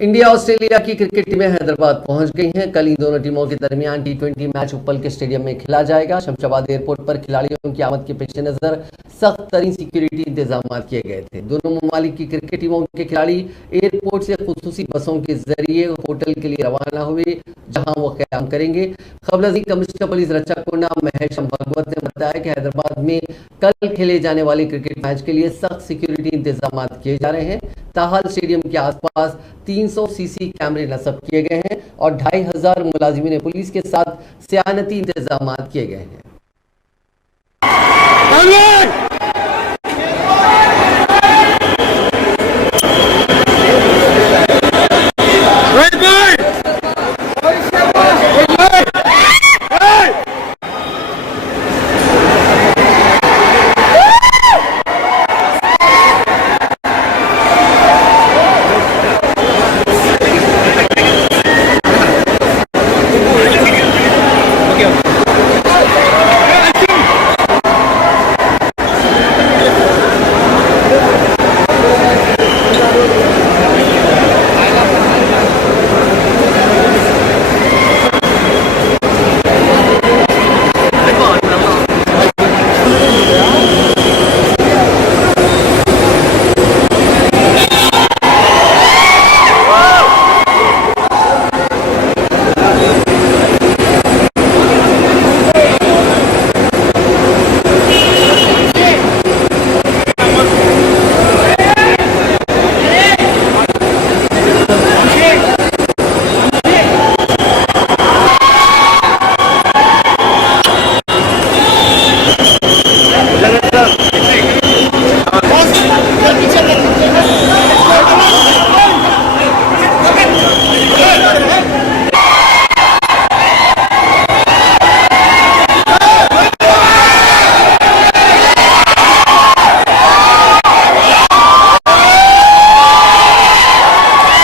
India Australia की क्रिकेट टीमें हैदराबाद पहुंच गई हैं। कल इन दोनों टीमों के दरमियान टी20 मैच उपल के स्टेडियम में खेला जाएगा। शमशाबाद एयरपोर्ट पर खिलाड़ियों की आमद के पेश नजर सख्त तरीन सिक्योरिटी इंतजाम किए गए थे। दोनों ममालिक की क्रिकेट टीमों के खिलाड़ी एयरपोर्ट से खुसूसी बसों के जरिए होटल के लिए रवाना हुए, जहां वो क्याम करेंगे। खबर अजीज कमिश्नर पुलिस रक्षा कोना महेश भगवत ने बताया कि हैदराबाद में कल खेले जाने वाले क्रिकेट मैच के लिए सख्त सिक्योरिटी इंतजाम किए जा रहे हैं। ताहाल स्टेडियम के आसपास 300 सीसी कैमरे नस्ब किए गए हैं और 2500 मुलाजिमीन पुलिस के साथ सियानती इंतजाम किए गए हैं।